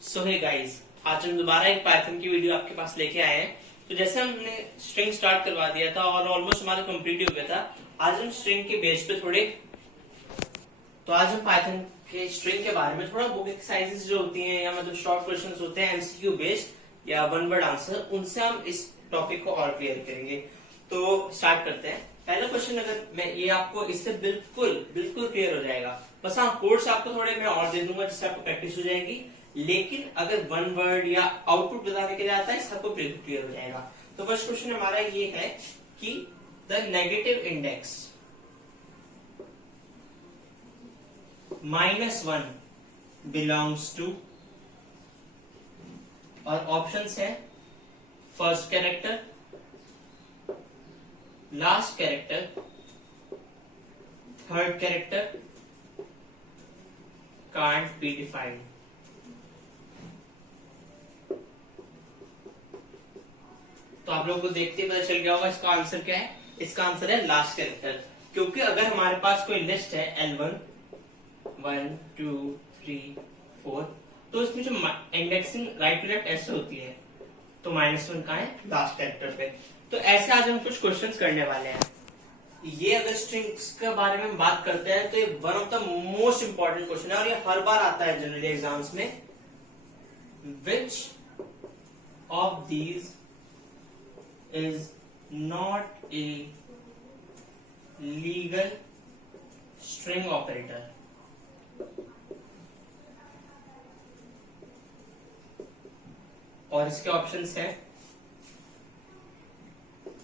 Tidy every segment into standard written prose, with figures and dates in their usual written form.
सो hey guys, आज हम दोबारा एक पाइथन की वीडियो आपके पास लेके आए हैं। तो जैसे हमने स्ट्रिंग स्टार्ट करवा दिया था और ऑलमोस्ट हमारा कंप्लीट हो गया था। आज हम स्ट्रिंग के बेस पे आज हम पाइथन के स्ट्रिंग के बारे में थोड़ा बुक एक्सरसाइजेस जो होती हैं या मतलब शॉर्ट क्वेश्चंस होते हैं एमसीक्यू बेस्ड या वन वर्ड आंसर, उनसे हम इस टॉपिक को और क्लियर करेंगे। तो स्टार्ट करते हैं। पहला क्वेश्चन अगर मैं ये आपको इससे बिल्कुल बिल्कुल क्लियर हो जाएगा। बस हाँ, कोड्स आपको थोड़े मैं और दे दूंगा जिससे आपको प्रैक्टिस हो जाएगी। लेकिन अगर वन वर्ड या आउटपुट बताने के लिए आता है, सबको बिल्कुल क्लियर हो जाएगा। तो फर्स्ट क्वेश्चन हमारा ये है कि the negative index -1 belongs to, और ऑप्शंस है first character, last character, third character, can't be defined. तो आप लोगों को देखते ही पता चल गया होगा इसका आंसर क्या है। इसका आंसर है लास्ट कैरेक्टर, क्योंकि अगर हमारे पास कोई लिस्ट है L1 1 2 3 4, तो इसमें जो इंडेक्सिंग राइट टू लेफ्ट ऐसे होती है, तो -1 कहाँ है? लास्ट कैरेक्टर पे। तो ऐसे आज हम कुछ क्वेश्चंस करने वाले हैं। ये अगर स्ट्रिंग्स के बारे में बात करते हैं तो ये one of the most important question है और ये हर बार आता है जनरली एग्जाम्स में। Which of these is not a legal string operator? और इसके ऑप्शंस है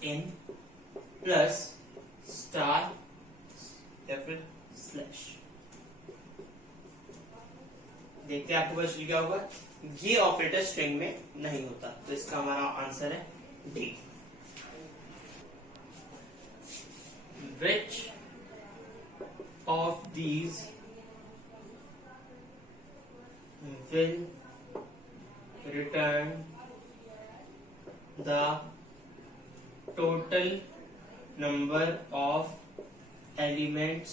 इन, प्लस, स्टार या फिर स्लैश। देखते हैं आपको पता चल गया होगा। ये ऑपरेटर स्ट्रिंग में नहीं होता, तो इसका हमारा आंसर है D. Which of these will return the total number of elements,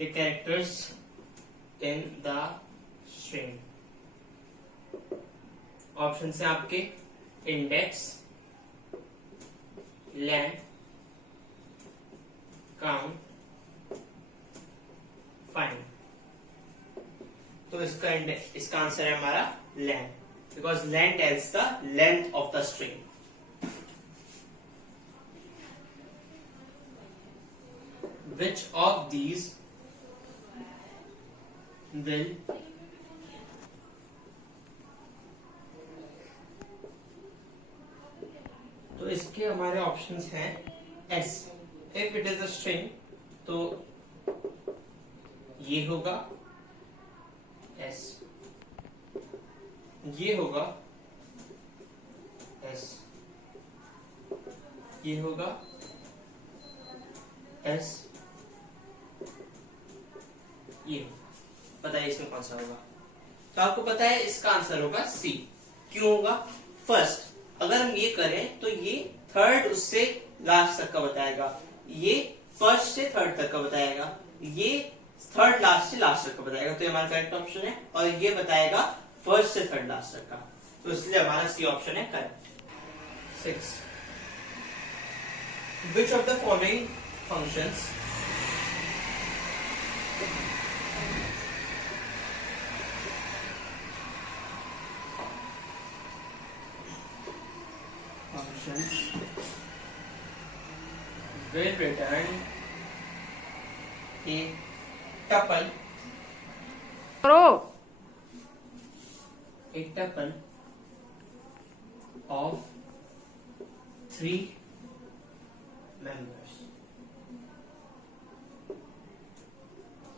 the characters in the string? Option है आपके इंडेक्स, लेंथ, काउंट, फाइंड। तो इसका आंसर है हमारा length, because length tells the length of the string. Which of these will तो इसके हमारे options हैं S, if it is a string तो ये होगा एस, ये होगा एस, ये होगा एस, ये। बताइए इसमें कौन सा होगा? तो आपको पता है इसका आंसर होगा सी। क्यों होगा? फर्स्ट अगर हम ये करें तो ये थर्ड उससे लास्ट तक का बताएगा, ये फर्स्ट से थर्ड तक का बताएगा, ये थर्ड लास्ट से लास्ट तक का बताएगा। तो ये हमारा करेक्ट ऑप्शन है। और ये बताएगा फर्स्ट से थर्ड लास्ट तक का, तो इसलिए हमारा सी ऑप्शन है correct. 6. Which of the following functions will return a tuple of 3 members?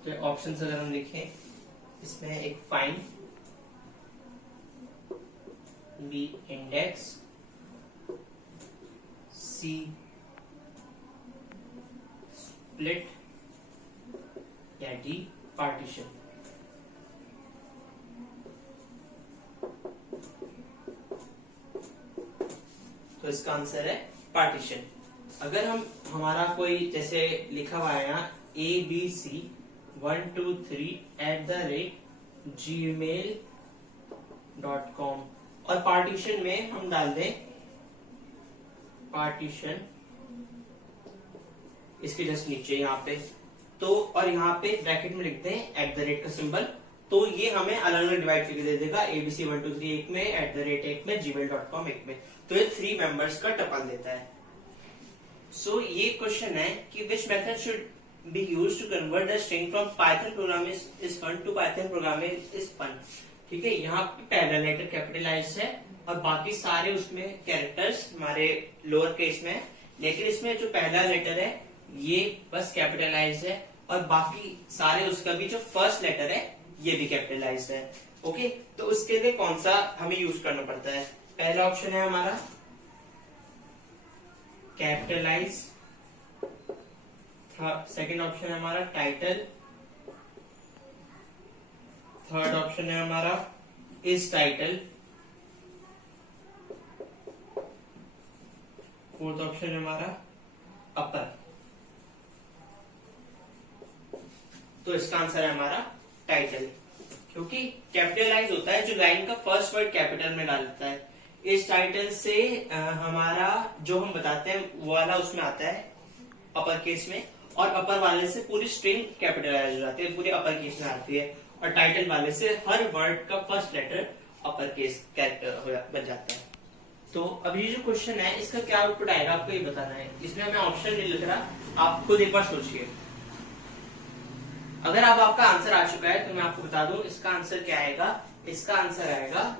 तो ऑप्शंस अगर हम लिखें, इसमें एक फाइंड, बी इंडेक्स, सी स्प्लिट या डी पार्टीशन। तो इसका आंसर है पार्टीशन। अगर हम हमारा कोई जैसे लिखा हुआ है यहाँ ABC123@gmail .com और पार्टीशन में हम डाल दें पार्टीशन इसके जस्ट नीचे यहाँ पे, तो और यहाँ पे ब्रैकेट में लिखते हैं @ का सिंबल, तो ये हमें अलग अलग डिवाइड करके दे देगा abc123 एक में, @ एक में, gmail.com एक में, तो ये 3 मेंबर्स का टपल देता है। सो ये क्वेश्चन है कि which method should be used to convert the string from Python program is fun to Python program is fun. ठीक है, यहाँ पे पहला लेटर कैपिटलाइज्ड है और बाकी सारे उसमें कैरेक्टर्स हमारे लोअर केस में है, लेकिन इसमें जो पहला लेटर है ये बस कैपिटलाइज्ड है और बाकी सारे उसका भी जो फर्स्ट लेटर है ये भी कैपिटलाइज्ड है। ओके, तो उसके लिए कौन सा हमें यूज करना पड़ता है? पहला ऑप्शन है हमारा कैपिटलाइज, सेकंड ऑप्शन है हमारा टाइटल, थर्ड ऑप्शन है हमारा इज टाइटल, फोर्थ ऑप्शन है हमारा अपर। तो इसका आंसर है हमारा टाइटल, क्योंकि कैपिटलाइज होता है जो लाइन का फर्स्ट वर्ड कैपिटल में डालता है। इस टाइटल से हमारा जो हम बताते हैं वो वाला उसमें आता है अपर केस में, और अपर वाले से पूरी स्ट्रिंग कैपिटलाइज हो जाती है, पूरी अपर केस में आती है, और टाइटल वाले से हर वर्ड का first letter upper case character बन जाता है। तो अब ये जो क्वेश्चन है इसका क्या आउटपुट आएगा आपको ये बताना है। इसमें मैं ऑप्शन नहीं लिख रहा, आप खुद एक बार सोचिए। अगर अब आपका आंसर आ चुका है तो मैं आपको बता दूं इसका आंसर क्या आएगा। इसका आंसर आएगा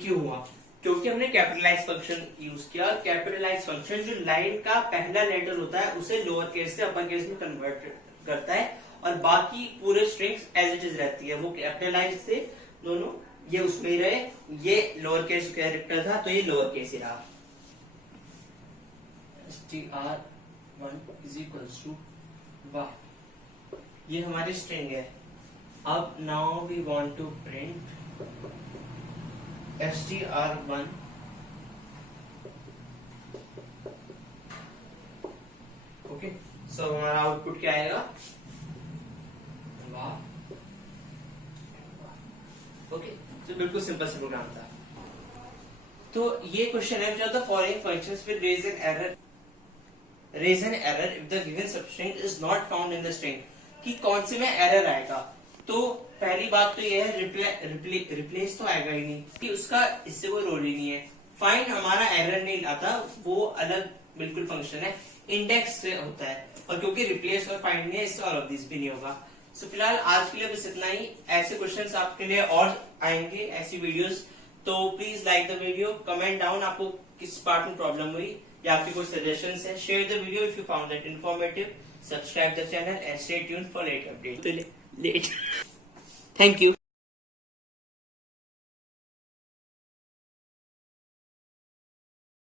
क्यों हुआ, क्योंकि हमने कैपिटलाइज फंक्शन यूज किया। कैपिटलाइज फंक्शन जो लाइन का पहला लेटर होता है उसे लोअर केस से अपर केस में कन्वर्ट करता है और बाकी पूरे स्ट्रिंग्स एज इट इज रहती है। वो कैपिटलाइज से दोनों ये उसमें ही रहे, ये लोअर केस कैरेक्टर था तो ये लोअर केस ही रहा। str1 = वाह, ये हमारी स्ट्रिंग है। अब now we want to print str1 okay. So हमारा आउटपुट क्या आएगा? वाह, ओके। तो बिल्कुल सिंपल सा प्रोग्राम था। तो ये क्वेश्चन है जो the following functions will raise an error if the given substring is not found in the string, कि कौन से में एरर आएगा। तो पहली बात तो ये है रिप्लेस तो आएगा ही नहीं, कि उसका इससे कोई रोल ही नहीं है। फाइंड हमारा एरर नहीं आता, वो अलग बिल्कुल फंक्शन है, इंडेक्स से होता है, और क्योंकि रिप्लेस और फाइंड नहीं है इससे ऑल ऑफ दिस भी नहीं होगा। सो फिलहाल आज के लिए बस इतना ही। ऐसे क्वेश्चंस आपके लिए और आएंगे, ऐसी वीडियोस, तो please like the video, comment down आपको किस पार्ट में प्रॉब्लम हुई या आपके कोई सजेशंस है। Share the video if you found it informative, subscribe the channel and stay tuned for latest update. Thank you.